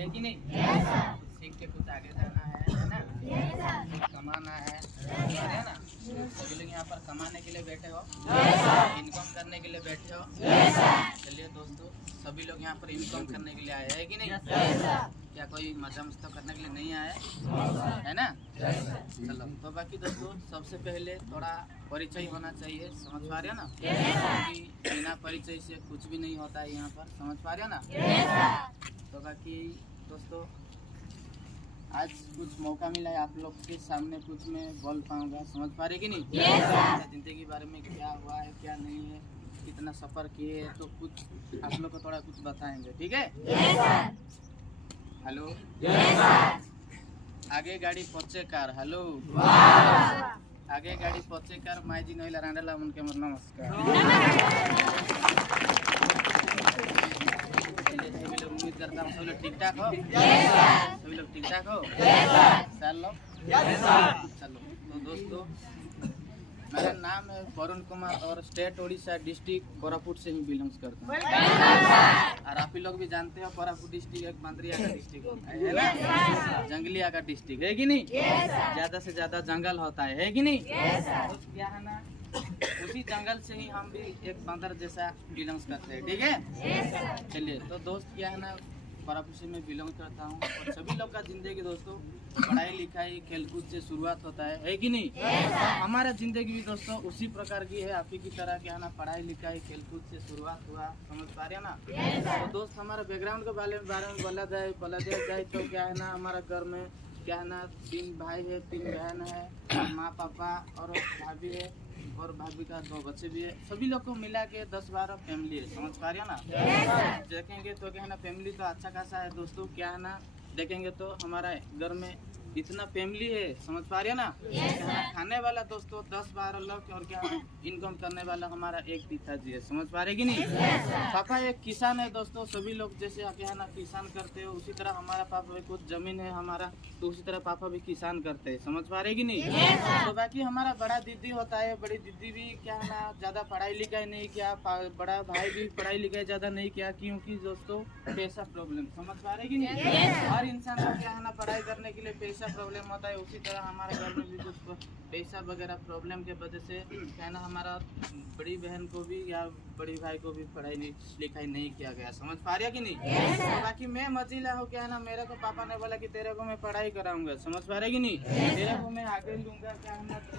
है कि नहीं? सीख के कुछ आगे जाना है ना? कुछ कमाना है ना? सभी लोग यहाँ पर कमाने के लिए बैठे हो, इनकम करने के लिए बैठे हो। चलिए दोस्तों, सभी लोग यहाँ पर इनकम करने के लिए आए हैं कि नहीं? क्या कोई मजा मस्ती करने के लिए नहीं आए है ना? चलो, तो बाकी दोस्तों सबसे पहले थोड़ा परिचय होना चाहिए, समझ पा रहे हो ना? क्योंकि बिना परिचय से कुछ भी नहीं होता है यहाँ पर, समझ पा रहे हो ना? तो बाकी दोस्तों आज कुछ मौका मिला है आप लोग के सामने, कुछ मैं बोल पाऊंगा, समझ पा रहे कि नहीं? जिंदगी के बारे में क्या हुआ है क्या नहीं है, कितना सफर किए, तो कुछ आप लोग को थोड़ा कुछ बताएंगे, ठीक है? हेलो, आगे गाड़ी पचे कार, हेलो, आगे गाड़ी पचे कार माइजी नहिला रांडला उनके मर नमस्कार। उम्मीद करता हूँ सब लोग ठीक ठाक हो, सभी लोग ठीक ठाक हो, चलो। तो दोस्तों मेरा नाम है वरुण कुमार और स्टेट उड़ीसा डिस्ट्रिक्ट कोरापुट से ही बिलोंग्स करता हूँ। और आप ही लोग भी जानते हो कोरापुट डिस्ट्रिक्ट एक बंदरिया का डिस्ट्रिक्ट होता है ना, जंगलिया का डिस्ट्रिक्ट है कि नहीं? ज्यादा से ज्यादा जंगल होता है कि नहीं? तो क्या है ना, उसी जंगल से ही हम भी एक बंदर जैसा बिलोंग्स करते हैं, ठीक है? चलिए, तो दोस्त क्या है ना, कोरापुट से मैं बिलोंग करता हूँ और सभी लोग का जिंदगी दोस्तों पढ़ाई लिखाई खेलकूद से शुरुआत होता है कि नहीं? हमारा जिंदगी भी दोस्तों उसी प्रकार की है, आप ही की तरह क्या है ना, पढ़ाई लिखाई खेलकूद से शुरुआत हुआ, समझ पा रहे हैं ना? तो दोस्त हमारा बैकग्राउंड के बारे में बोला दिया जाए तो क्या है ना, हमारा घर में क्या है ना 3 भाई है, 3 बहन है, माँ पापा और भाभी है, और भाभी का 2 बच्चे भी है। सभी लोग को मिला के 10-12 फैमिली है, समझ पा रहे हो ना? देखेंगे तो क्या है ना, फैमिली तो अच्छा खासा है दोस्तों, क्या है ना, देखेंगे तो हमारा घर में इतना फैमिली है, समझ पा रहे हो ना? खाने वाला दोस्तों 10-12 लोग और क्या इनकम करने वाला हमारा एक पिताजी है, समझ पा रहे कि नहीं? पापा एक किसान है दोस्तों, सभी लोग जैसे क्या है ना किसान करते हो, उसी तरह हमारा पापा भी कुछ जमीन है हमारा, तो उसी तरह पापा भी किसान करते हैं, समझ पा रहे कि नहीं? तो बाकी हमारा बड़ा दीदी होता है, बड़ी दीदी भी क्या है ना ज्यादा पढ़ाई लिखाई नहीं किया, बड़ा भाई भी पढ़ाई लिखाई ज्यादा नहीं किया, क्योंकि दोस्तों पैसा प्रॉब्लम, समझ पा रहे कि नहीं? हर इंसान को क्या है ना पढ़ाई करने के लिए पैसा प्रॉब्लम होता है, उसी तरह हमारे घर में भी कुछ पैसा वगैरह प्रॉब्लम के वजह से क्या है ना, हमारा बड़ी बहन को भी या बड़ी भाई को भी पढ़ाई लिखाई नहीं किया गया, समझ पा रहे कि नहीं? तो बाकी मैं मजीला हूँ, क्या है ना, मेरे को पापा ने बोला कि तेरे को मैं पढ़ाई कराऊंगा, समझ पा रहे कि नहीं? तेरे को मैं आगे लूंगा, क्या है ना, तू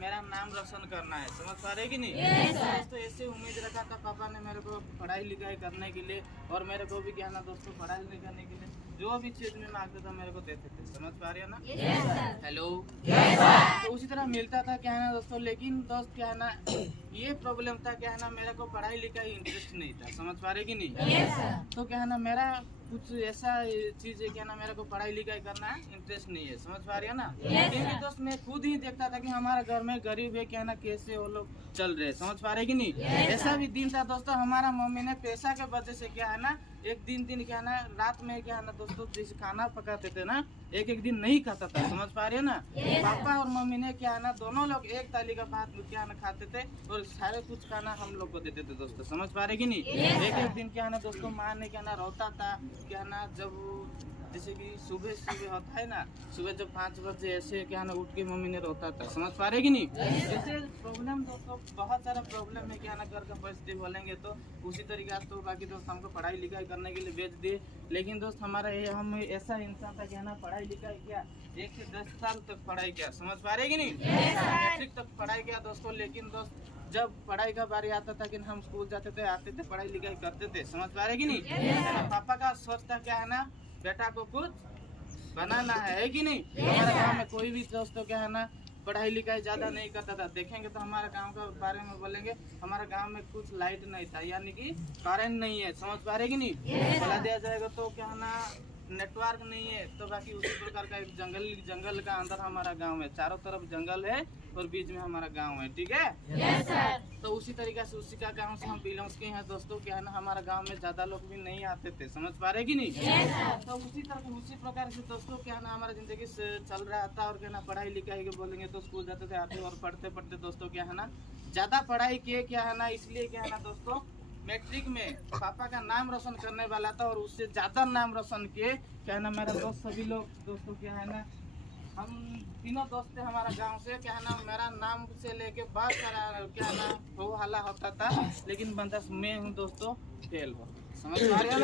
मेरा नाम रोशन करना है, समझ पा रहे कि नहीं? दोस्तों ऐसे उम्मीद रखा था पापा ने मेरे को पढ़ाई लिखाई करने के लिए, और मेरे को भी क्या है ना दोस्तों पढ़ाई लिखाई करने के लिए जो भी चीज में मांगता था मेरे को देते थे, समझ पा रहे हो ना? हेलो, तो उसी तरह मिलता था, क्या है ना दोस्तों, लेकिन दोस्त क्या है ना, ये प्रॉब्लम था, क्या है ना, मेरे को पढ़ाई लिखाई इंटरेस्ट नहीं था, समझ पा रहे कि नहीं? तो क्या है ना, मेरा कुछ ऐसा चीज है, क्या ना, मेरे को पढ़ाई लिखाई करना इंटरेस्ट नहीं है, समझ पा रहे हो ना? क्योंकि दोस्त मैं खुद ही देखता था कि हमारा घर में गरीब है, क्या ना, कैसे वो लोग चल रहे, समझ पा रहे कि नहीं? ऐसा भी दिन था दोस्तों, हमारा मम्मी ने पैसा के वजह से क्या है ना, एक दिन क्या है ना, रात में क्या है ना दोस्तों, जैसे खाना पकाते थे ना, एक दिन नहीं खाता था, समझ पा रहे हो ना? पापा और मम्मी ने क्या है ना, दोनों लोग एक थाली का भात क्या है ना खाते थे, और सारे कुछ खाना हम लोग को देते थे दोस्तों, समझ पा रहे कि नहीं? एक दिन क्या है ना दोस्तों, माँ ने क्या ना रोता था, क्या ना, जब जैसे कि सुबह होता है ना, सुबह जब 5 बजे ऐसे क्या ना उठ के मम्मी ने रोता था, समझ पा रहे कि नहीं? जैसे प्रॉब्लम दोस्तों बहुत सारा प्रॉब्लम है, क्या ना, घर का परिस्थिति बोलेंगे तो उसी तरीके से। तो बाकी दोस्त हमको पढ़ाई लिखाई करने के लिए भेज दिए, लेकिन दोस्त हमारा ये हम ऐसा इंसान था, क्या ना, पढ़ाई लिखाई किया 1 से 10 साल तक पढ़ाई किया, समझ पा रहे कि नहीं? मैट्रिक तक पढ़ाई किया दोस्तों, लेकिन दोस्त जब पढ़ाई का बारी आता था कि हम स्कूल जाते थे, आते थे, पढ़ाई लिखाई करते थे, समझ पा रहे कि नहीं? पापा का सोच था, क्या है ना, बेटा को कुछ बनाना है कि नहीं? हमारे गांव में कोई भी दोस्तों क्या है ना पढ़ाई लिखाई ज्यादा नहीं करता था। देखेंगे तो हमारे गांव के बारे में बोलेंगे, हमारे गांव में कुछ लाइट नहीं था, यानी कि करंट नहीं है, समझ पा रहे कि नहीं? बता दिया जाएगा तो क्या है ना, नेटवर्क नहीं है, तो बाकी उसी प्रकार का एक जंगल का अंदर हमारा गांव है, चारों तरफ जंगल है और बीच में हमारा गांव है, ठीक है? Yes sir. तो उसी तरीके से उसी का गांव से हम बिलोंग्स के हैं दोस्तों, क्या है ना, हमारा गांव में ज्यादा लोग भी नहीं आते थे, समझ पा रहे कि नहीं? तो उसी प्रकार से दोस्तों क्या है ना, हमारा जिंदगी से चल रहा था, और क्या ना, पढ़ाई लिखाई के बोलेंगे तो स्कूल जाते थे, आते और पढ़ते दोस्तों क्या है ना, ज्यादा पढ़ाई किए, क्या है ना, इसलिए क्या है ना दोस्तों, मैट्रिक में पापा का नाम रोशन करने वाला था और उससे ज़्यादा नाम रोशन किए। क्या है ना मेरा दोस्त सभी लोग दोस्तों क्या है ना हम तीनों दोस्त थे हमारा गांव से। क्या है ना मेरा नाम से लेके बहुत सारा क्या है ना हो हल्ला होता था, लेकिन बंदा मैं हूँ दोस्तों फेल हो। समझ पा रहे हो?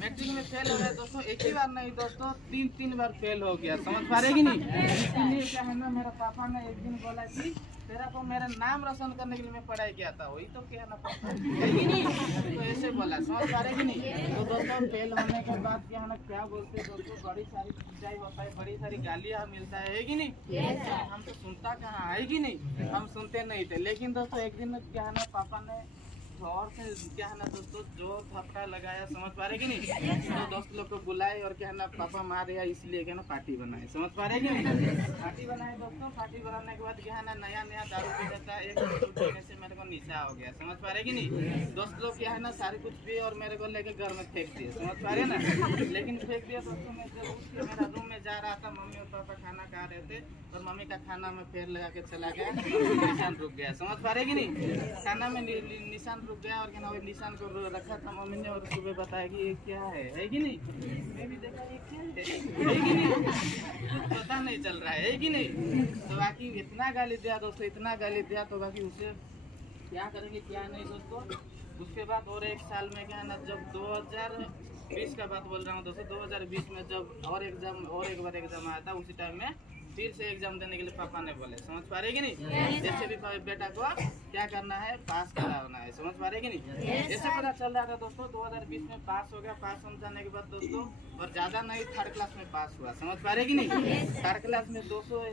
मैट्रिक में फेल हो गया दोस्तों, एक ही बार नहीं दोस्तों, तीन बार फेल हो गया। समझ पा रहे कि नहीं? इसलिए क्या है ना मेरा पापा ने एक दिन बोला कि तेरा को मेरा नाम रोशन करने के लिए मैं पढ़ाई किया था, वही तो क्या ना पापा है कि नहीं? तो ऐसे बोला। समझ पा रहे कि नहीं? तो दोस्तों फेल होने के बाद क्या है ना क्या बोलते हैं दोस्तों, बड़ी सारी पिटाई होता है, बड़ी सारी गालियाँ मिलता है कि नहीं? हम तो सुनता कहाँ है कि नहीं? हम सुनते नहीं थे। लेकिन दोस्तों एक दिन क्या है ना पापा ने जोर से क्या है ना दोस्तों जोर धक्का लगाया। समझ पा रहे कि नहीं? तो दोस्त लोग को बुलाए और क्या है ना पापा मार दिया, इसलिए क्या ना पार्टी बनाए। समझ पा रहे कि नहीं? पार्टी बनाए दोस्तों। पार्टी बनाने के बाद क्या है ना नया दारू पी जाता है, एक दारू पीने से मेरे को निशा हो गया। समझ पा रहे कि नहीं? दोस्त लोग क्या है ना सारे कुछ पिए और मेरे को लेके घर में फेंक दिए। समझ पा रहे ना? लेकिन फेंक दिया दोस्तों। मैं जब उठ के मेरा रूम में जा रहा था, मम्मी और पापा खाना खा रहे थे और मम्मी का खाना में पैर लगा के चला गया, निशान रुक गया। समझ पा रहे कि नहीं? खाना में निशान रुक गया और क्या ना वो निशान को रखा था मम्मी ने, और सुबह बताया कि ये क्या है कि नहीं? मैं भी देखा ये क्या है कि नहीं? कुछ पता नहीं चल रहा है कि नहीं? तो बाकी इतना गाली दिया दोस्तों, इतना गाली दिया तो बाकी उसे क्या करेंगे क्या नहीं दोस्तों। उसके बाद और एक साल में क्या है ना जब 2020 का बात बोल रहा हूँ दोस्तों, 2020 में जब और एक बार एग्जाम आया था, उसी टाइम में फिर से एग्जाम देने के लिए पापा ने बोले। समझ पा रहे कि नहीं? जैसे भी बेटा को क्या करना है, पास कराना है। समझ पा रहे कि नहीं? ऐसे पता चल रहा था दोस्तों। 2020 में पास हो गया। पास हो जाने के बाद दोस्तों और ज़्यादा नहीं, थर्ड क्लास में पास हुआ। समझ पा रहे कि नहीं? थर्ड क्लास में 200